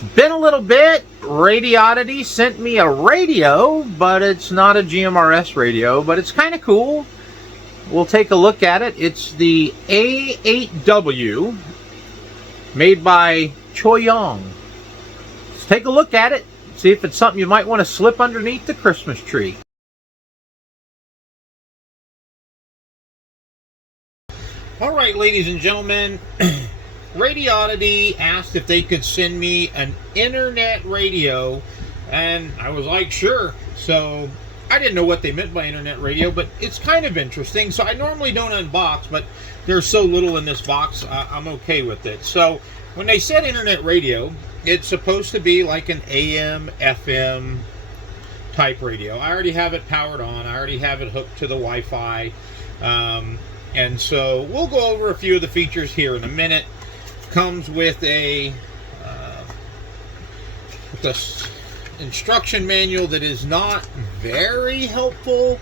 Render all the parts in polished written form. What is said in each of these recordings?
Been a little bit. Radioddity sent me a radio, but it's not a GMRS radio, but it's kind of cool. We'll take a look at it. It's the A8W, made by Choyong. Let's take a look at it, see if it's something you might want to slip underneath the Christmas tree. All right, ladies and gentlemen, Radioddity asked if they could send me an internet radio, and I was like, sure. So I didn't know what they meant by internet radio, but it's kind of interesting. So I normally don't unbox, but there's so little in this box, I'm okay with it. So when they said internet radio, it's supposed to be like an AM, FM type radio. I already have it powered on. I already have it hooked to the Wi-Fi. And so we'll go over a few of the features here in a minute. Comes with a instruction manual that is not very helpful.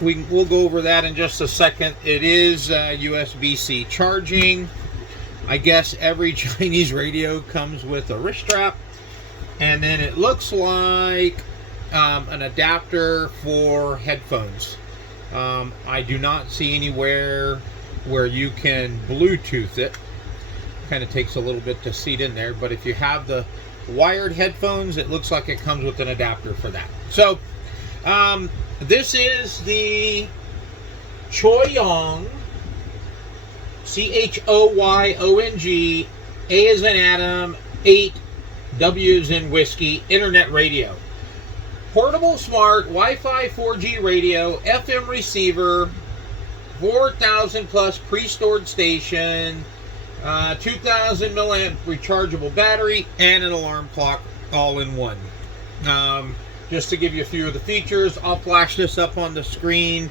We'll go over that in just a second. It is USB-C charging. I guess every Chinese radio comes with a wrist strap. And then it looks like an adapter for headphones. I do not see anywhere where you can Bluetooth it. Kind of takes a little bit to seat in there, but if you have the wired headphones, it looks like it comes with an adapter for that. So this is the Choyong, Choyong, A as in Adam, 8 W as in whiskey, internet radio. Portable, smart, Wi-Fi 4G radio, FM receiver, 4,000 plus pre-stored station, 2,000 milliamp rechargeable battery, and an alarm clock all in one. Just to give you a few of the features, I'll flash this up on the screen.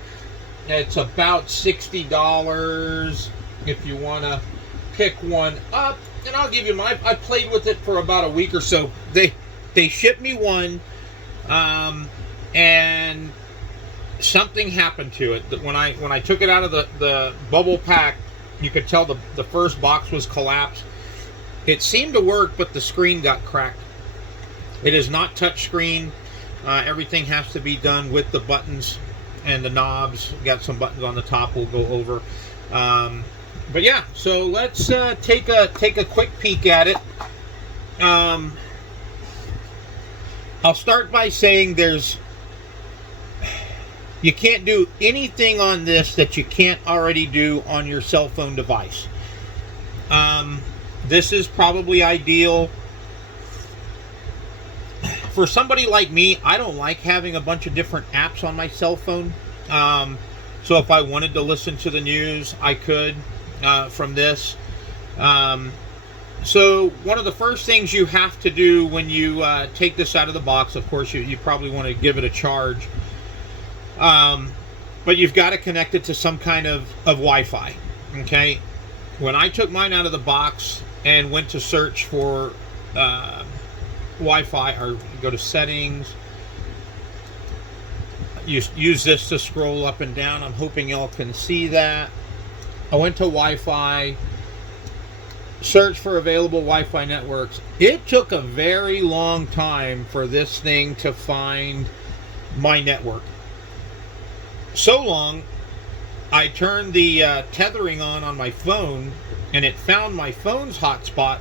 It's about $60 if you want to pick one up. And I'll give you I played with it for about a week or so. They shipped me one. And something happened to it that when I took it out of the bubble pack, you could tell the first box was collapsed. It seemed to work, but the screen got cracked. It is not touch screen. Everything has to be done with the buttons and the knobs. Got some buttons on the top we'll go over. But yeah, so let's take a quick peek at it. I'll start by saying you can't do anything on this that you can't already do on your cell phone device. This is probably ideal for somebody like me. I don't like having a bunch of different apps on my cell phone. So if I wanted to listen to the news, I could from this. So one of the first things you have to do when you take this out of the box, of course, you probably want to give it a charge. But you've got to connect it to some kind of Wi-Fi. Okay. When I took mine out of the box and went to search for Wi-Fi, or go to settings, use this to scroll up and down. I'm hoping y'all can see that. I went to Wi-Fi. Search for available Wi-Fi networks. It took a very long time for this thing to find my network. So long, I turned the tethering on my phone, and it found my phone's hotspot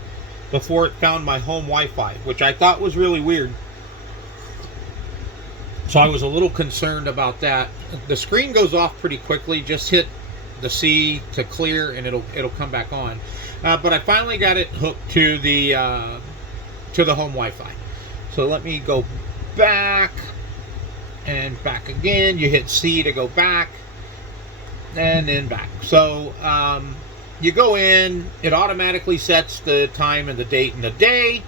before it found my home Wi-Fi, which I thought was really weird. So I was a little concerned about that. The screen goes off pretty quickly. Just hit the C to clear, and it'll come back on. But I finally got it hooked to the home Wi-Fi. So let me go back and back again. You hit C to go back, and then back. So you go in. It automatically sets the time and the date and the day,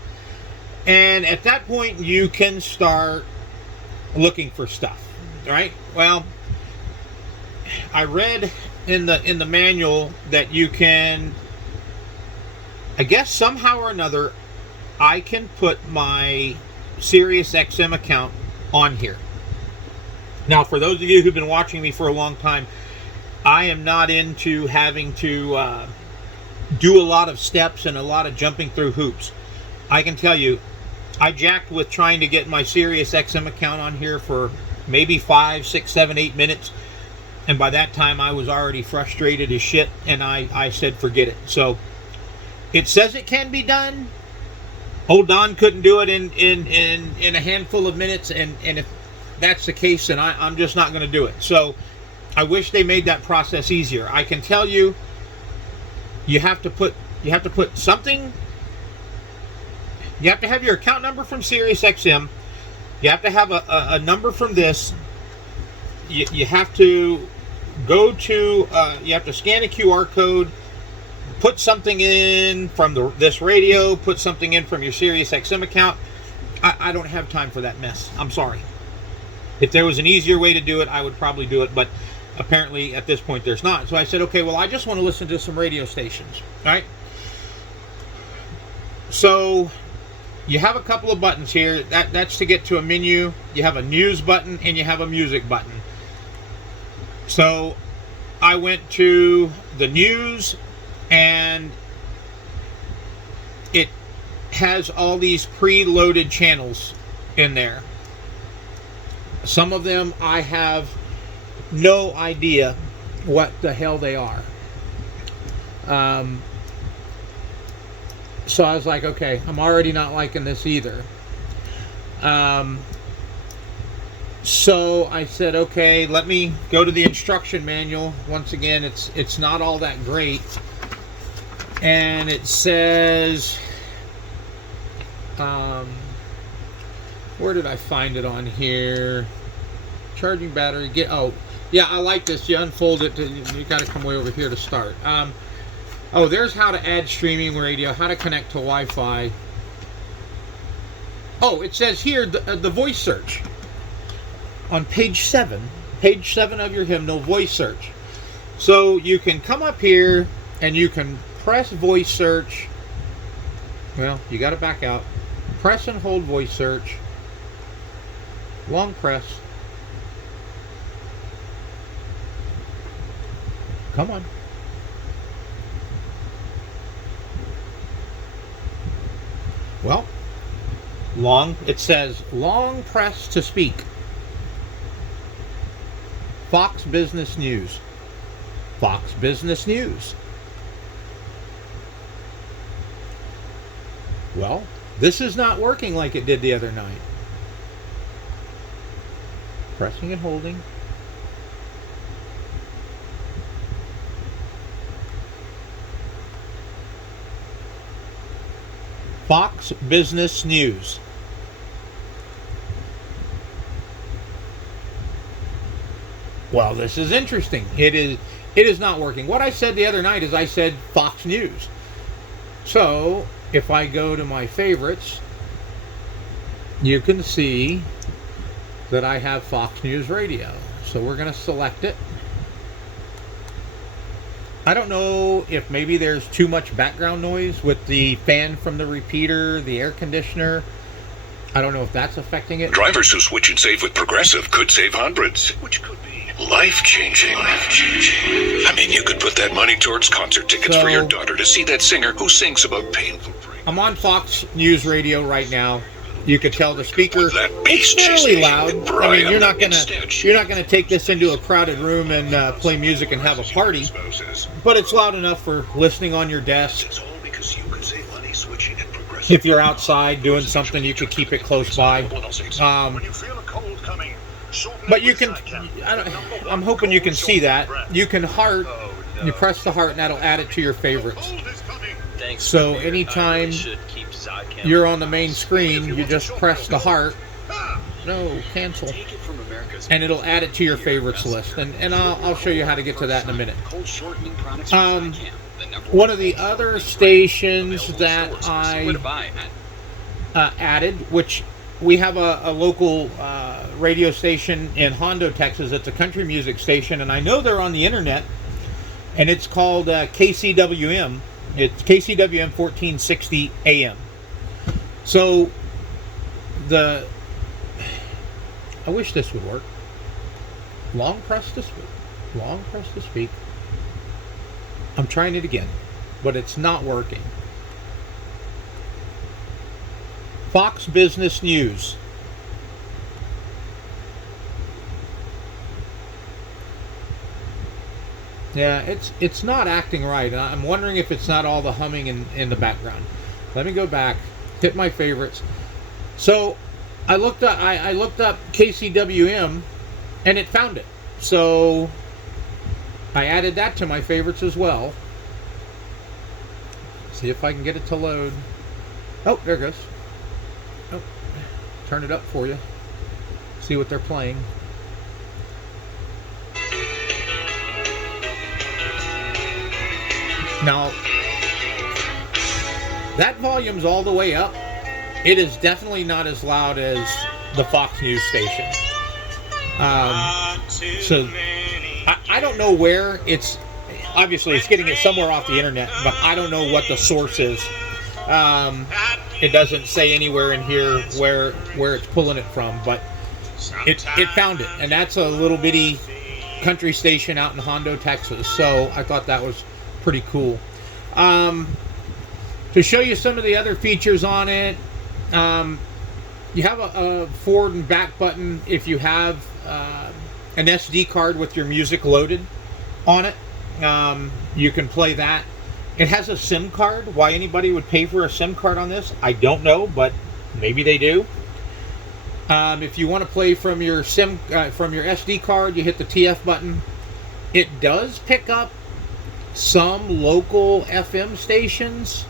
and at that point you can start looking for stuff. All right. Well, I read in the manual that you can, I guess somehow or another, I can put my SiriusXM account on here. Now, for those of you who've been watching me for a long time, I am not into having to do a lot of steps and a lot of jumping through hoops. I can tell you, I jacked with trying to get my SiriusXM account on here for maybe 5, 6, 7, 8 minutes. And by that time, I was already frustrated as shit. And I said, forget it. So it says it can be done. Old Don couldn't do it in a handful of minutes. And if that's the case, then I'm just not going to do it. So I wish they made that process easier. I can tell you, you have to put something. You have to have your account number from SiriusXM. You have to have a number from this. You have to go to. You have to scan a QR code. Put something in from this radio. Put something in from your SiriusXM account. I don't have time for that mess. I'm sorry. If there was an easier way to do it, I would probably do it. But apparently, at this point, there's not. So I said, okay, well, I just want to listen to some radio stations. All right. So you have a couple of buttons here. That's to get to a menu. You have a news button and you have a music button. So I went to the news, and it has all these preloaded channels in there. Some of them I have no idea what the hell they are. So I was like, okay, I'm already not liking this either. So I said, okay, let me go to the instruction manual. Once again, it's not all that great. And it says, where did I find it on here? Charging battery, yeah, I like this. You unfold it, you got to come way over here to start. Oh, there's how to add streaming radio, how to connect to Wi-Fi. Oh, it says here, the voice search. On page 7 of your hymnal, voice search. So you can come up here and you can press voice search. Well, you got to back out. Press and hold voice search. Long press. Come on. Well, it says long press to speak. Fox Business News. Fox Business News. Well, this is not working like it did the other night. Pressing and holding. Fox Business News. Well, this is interesting. It is not working. What I said the other night is I said Fox News. So if I go to my favorites, you can see that I have Fox News Radio. So we're going to select it. I don't know if maybe there's too much background noise with the fan from the repeater, the air conditioner. I don't know if that's affecting it. Drivers who switch and save with Progressive could save hundreds, which could be life-changing. I mean, you could put that money towards concert tickets for your daughter to see that singer who sings about painful break. I'm on Fox News Radio right now. You could tell the speaker, it's fairly loud. I mean, you're not gonna take this into a crowded room and play music and have a party, but it's loud enough for listening on your desk. If you're outside doing something, you could keep it close by. But you can, I'm hoping you can see that. You can heart, you press the heart and that'll add it to your favorites. So anytime you're on the main screen, you just press the heart. No, cancel. And it'll add it to your favorites list. And I'll show you how to get to that in a minute. One of the other stations that I added, which we have a local radio station in Hondo, Texas. It's a country music station, and I know they're on the internet, and it's called KCWM. It's KCWM 1460 AM. So I wish this would work. Long press to speak. Long press to speak. I'm trying it again, but it's not working. Fox Business News. Yeah, it's not acting right. And I'm wondering if it's not all the humming in the background. Let me go back, hit my favorites. So I looked up KCWM, and it found it. So I added that to my favorites as well. See if I can get it to load. Oh, there it goes. Oh, turn it up for you. See what they're playing. Now, that volume's all the way up. It is definitely not as loud as the Fox News station. So, I don't know where it's... Obviously, it's getting it somewhere off the internet, but I don't know what the source is. It doesn't say anywhere in here where it's pulling it from, but it found it. And that's a little bitty country station out in Hondo, Texas. So, I thought that was pretty cool. To show you some of the other features on it, you have a forward and back button if you have an SD card with your music loaded on it. You can play that. It has a SIM card. Why anybody would pay for a SIM card on this, I don't know, but maybe they do. If you want to play from your from your SD card, you hit the TF button. It does pick up some local FM stations.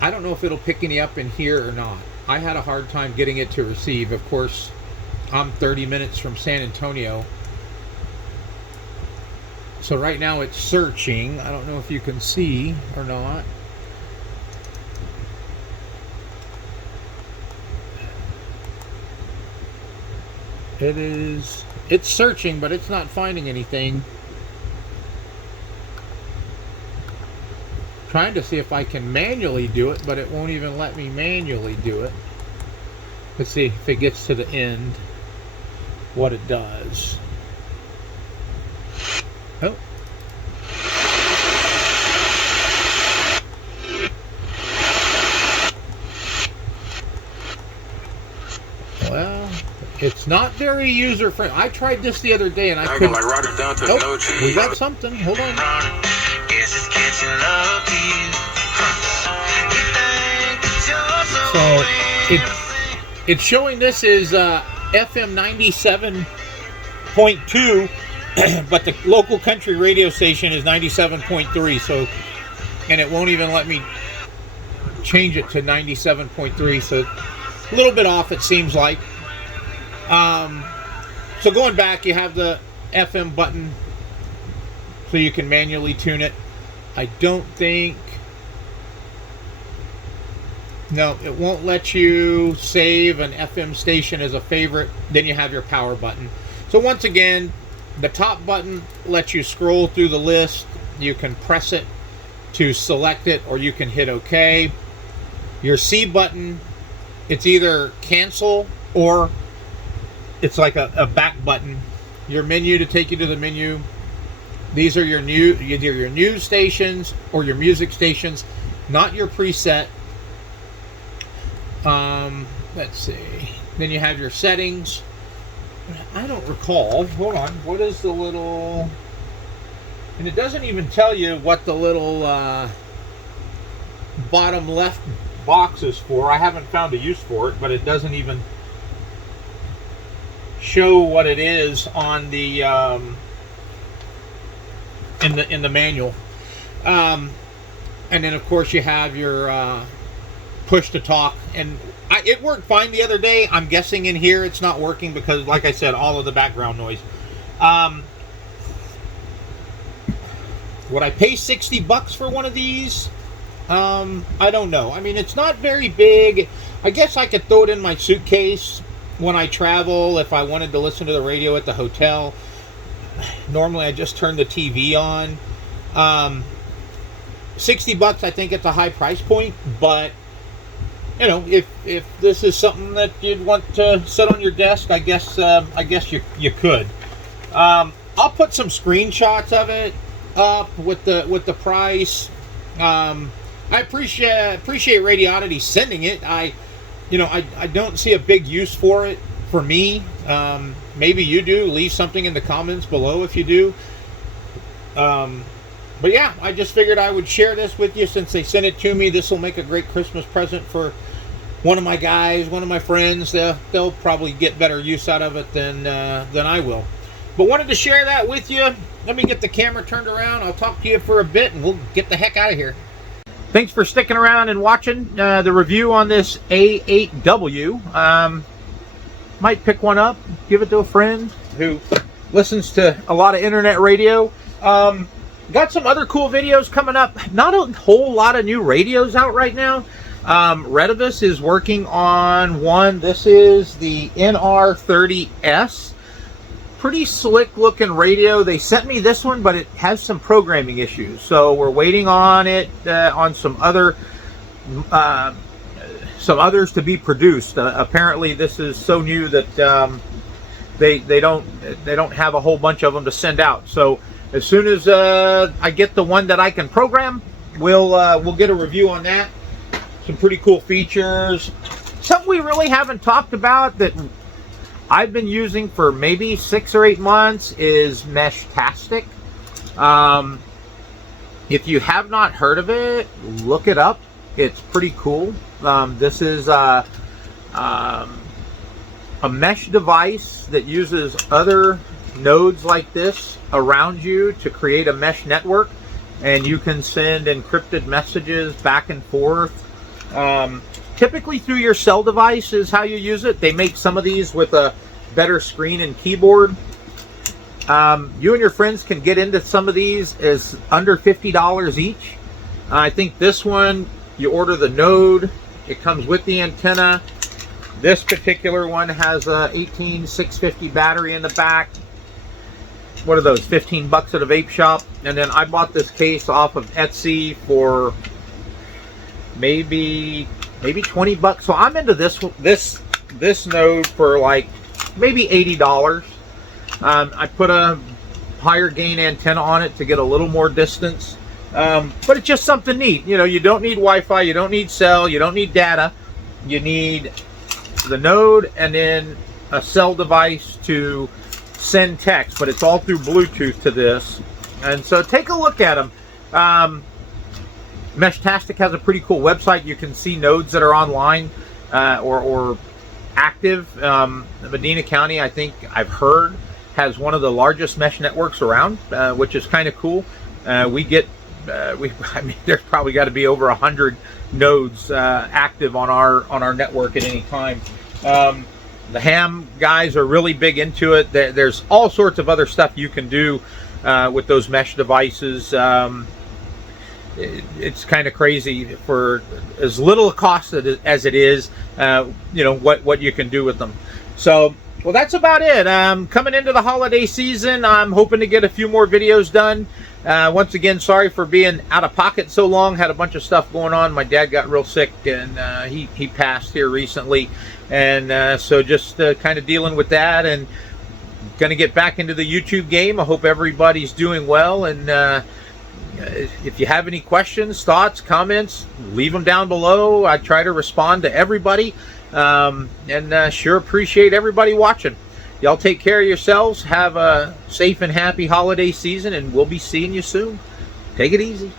I don't know if it'll pick any up in here or not. I had a hard time getting it to receive. Of course, I'm 30 minutes from San Antonio. So right now it's searching. I don't know if you can see or not. It's searching, but it's not finding anything. Trying to see if I can manually do it, but it won't even let me manually do it. Let's see if it gets to the end, what it does. Oh. Well, it's not very user friendly. I tried this the other day and I couldn't. Oh, we got something. Hold on. So it's showing this is FM 97.2, but the local country radio station is 97.3. So, and it won't even let me change it to 97.3. So a little bit off, it seems like. So going back, you have the FM button, so you can manually tune it. I don't think... No, it won't let you save an FM station as a favorite. Then you have your power button. So once again, the top button lets you scroll through the list. You can press it to select it, or you can hit OK. Your C button, it's either cancel or it's like a back button. Your menu to take you to the menu. These are your either your news stations or your music stations, not your preset. Let's see. Then you have your settings. I don't recall. Hold on. What is the little... And it doesn't even tell you what the little bottom left box is for. I haven't found a use for it, but it doesn't even show what it is on the in the manual. And then of course you have your push to talk, and it worked fine the other day. I'm guessing in here it's not working because, like I said, all of the background noise. Would I pay $60 for one of these? I don't know. I mean, it's not very big. I guess I could throw it in my suitcase when I travel if I wanted to listen to the radio at the hotel. Normally I just turn the TV on. $60, I think it's a high price point, but you know, if this is something that you'd want to sit on your desk, I guess you could. I'll put some screenshots of it up with the price. I appreciate Radioddity sending it. I don't see a big use for it for me. Maybe you do. Leave something in the comments below if you do. But yeah, I just figured I would share this with you since they sent it to me. This will make a great Christmas present for one of my guys, one of my friends. They'll probably get better use out of it than I will. But wanted to share that with you. Let me get the camera turned around. I'll talk to you for a bit and we'll get the heck out of here. Thanks for sticking around and watching the review on this A8W. Might pick one up, give it to a friend who listens to a lot of internet radio. Got some other cool videos coming up. Not a whole lot of new radios out right now. Radioddity is working on one. This is the NR30S. Pretty slick looking radio. They sent me this one, but it has some programming issues. So we're waiting on it, on some others to be produced. Apparently this is so new that they don't have a whole bunch of them to send out. So as soon as I get the one that I can program, we'll get a review on that. Some pretty cool features. Something we really haven't talked about that I've been using for maybe 6 or 8 months is Meshtastic. If you have not heard of it, look it up. It's pretty cool. This is a mesh device that uses other nodes like this around you to create a mesh network, and you can send encrypted messages back and forth. Typically through your cell device is how you use it. They make some of these with a better screen and keyboard. You and your friends can get into some of these as under $50 each. I think this one, you order the node, it comes with the antenna. This particular one has a 18650 battery in the back. What are those, 15 bucks at a vape shop? And then I bought this case off of Etsy for maybe 20 bucks. So I'm into this node for like maybe $80. I put a higher gain antenna on it to get a little more distance. But it's just something neat. You don't need Wi-Fi, you don't need cell, you don't need data. You need the node and then a cell device to send text, but it's all through Bluetooth to this. And so take a look at them. Meshtastic has a pretty cool website. You can see nodes that are online or active. Medina County, I think I've heard, has one of the largest mesh networks around, which is kind of cool. I mean, there's probably got to be over 100 nodes active on our network at any time. The ham guys are really big into it. There's all sorts of other stuff you can do with those mesh devices. It's kind of crazy for as little cost as it is, what you can do with them. So, well, that's about it. Coming into the holiday season, I'm hoping to get a few more videos done. Once again, sorry for being out of pocket so long. Had a bunch of stuff going on. My dad got real sick, and he passed here recently. And so just kind of dealing with that and going to get back into the YouTube game. I hope everybody's doing well. And if you have any questions, thoughts, comments, leave them down below. I try to respond to everybody. And sure appreciate everybody watching. Y'all take care of yourselves. Have a safe and happy holiday season, and we'll be seeing you soon. Take it easy.